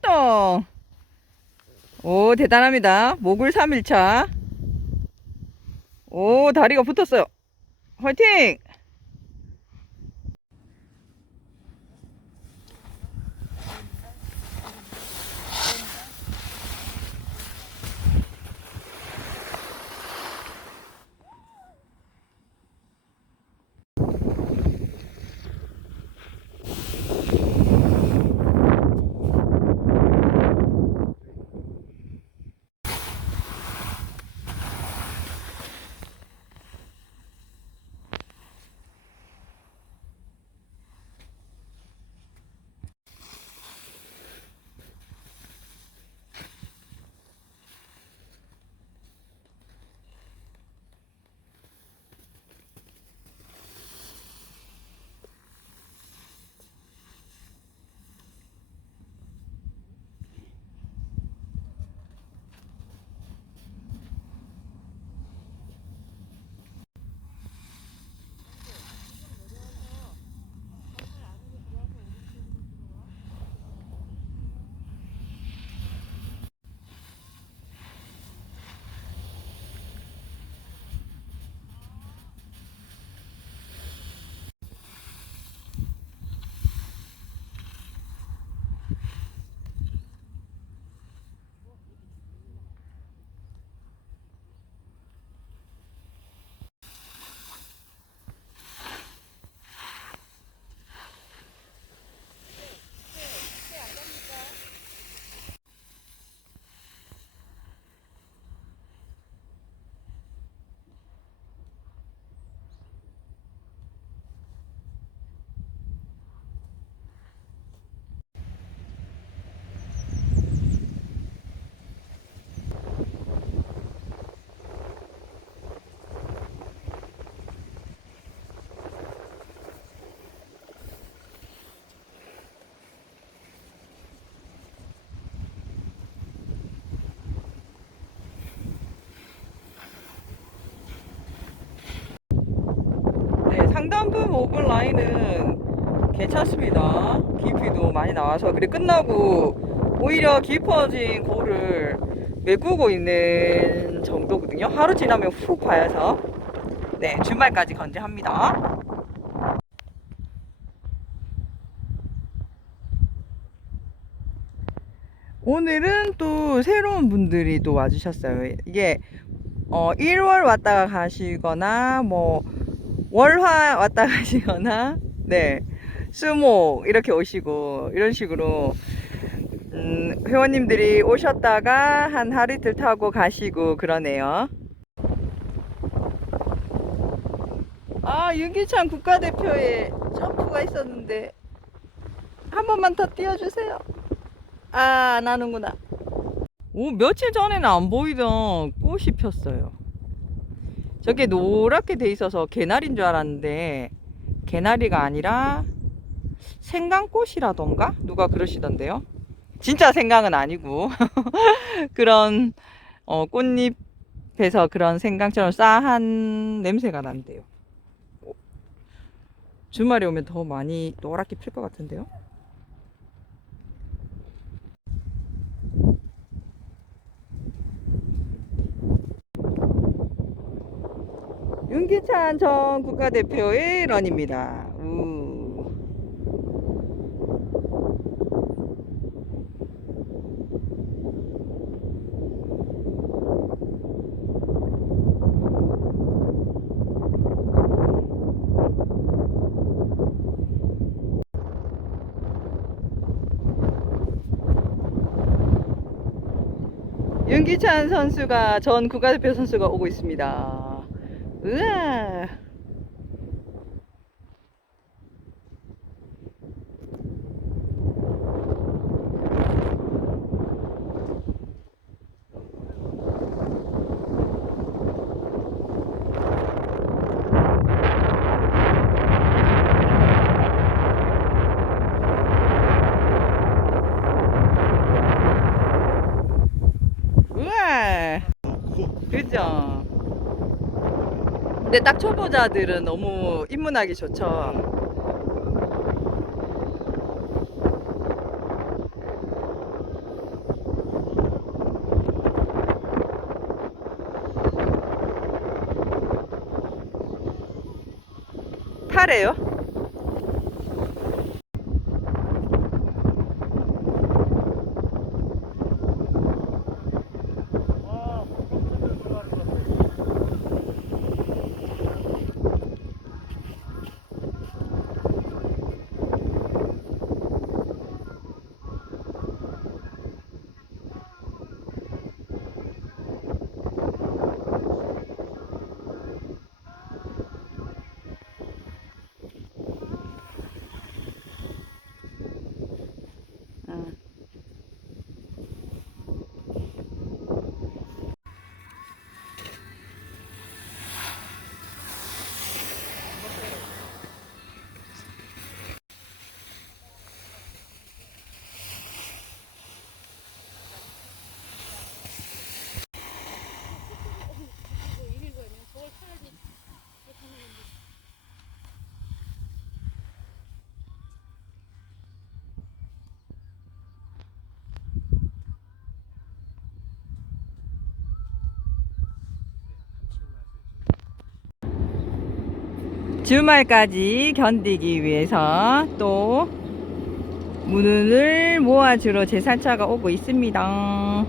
출동! 오, 대단합니다. 모굴 3일차. 오, 다리가 붙었어요. 화이팅! 오픈 라인은 괜찮습니다. 깊이도 많이 나와서 그리고 끝나고 오히려 깊어진 고를 메꾸고 있는 정도거든요. 하루 지나면 훅 봐야서 네 주말까지 건재합니다. 오늘은 또 새로운 분들이 또 와주셨어요. 이게 어 1월 왔다가 가시거나 뭐 월화 왔다 가시거나 네 수목 이렇게 오시고 이런 식으로 음, 회원님들이 오셨다가 한 하루 이틀 타고 가시고 그러네요. 아 윤기찬 국가대표의 점프가 있었는데 한 번만 더 띄워주세요. 아 안 하는구나. 오 며칠 전에는 안 보이던 꽃이 폈어요. 저게 노랗게 돼 있어서 개나리인 줄 알았는데 개나리가 아니라 생강꽃이라던가 누가 그러시던데요. 진짜 생강은 아니고 그런 어, 꽃잎에서 그런 생강처럼 싸한 냄새가 난대요. 오, 주말에 오면 더 많이 노랗게 필 것 같은데요. 윤기찬 전 국가대표의 런입니다. 우. 윤기찬 선수가 전 국가대표 선수가 오고 있습니다. 으아. 우와. 그죠? 근데 딱 초보자들은 너무 입문하기 좋죠. 카레요? 주말까지 견디기 위해서 또 문을 모아주러 제사차가 오고 있습니다.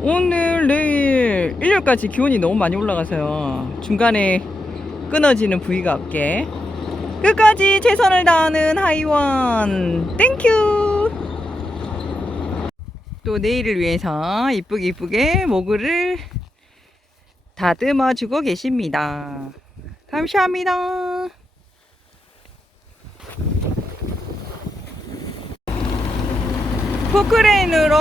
오늘 내일 일요일까지 기온이 너무 많이 올라가서요. 중간에 끊어지는 부위가 없게 끝까지 최선을 다하는 하이원 땡큐. 또 내일을 위해서 이쁘게 이쁘게 모구를 다듬어 주고 계십니다. 감사합니다. 포크레인으로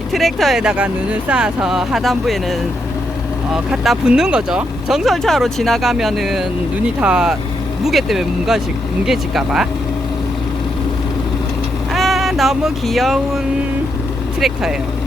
이 트랙터에다가 눈을 쌓아서 하단부에는 어, 갖다 붙는 거죠. 정설차로 지나가면은 눈이 다 무게 때문에 뭉가지, 뭉개질까봐. 아, 너무 귀여운 트랙터예요.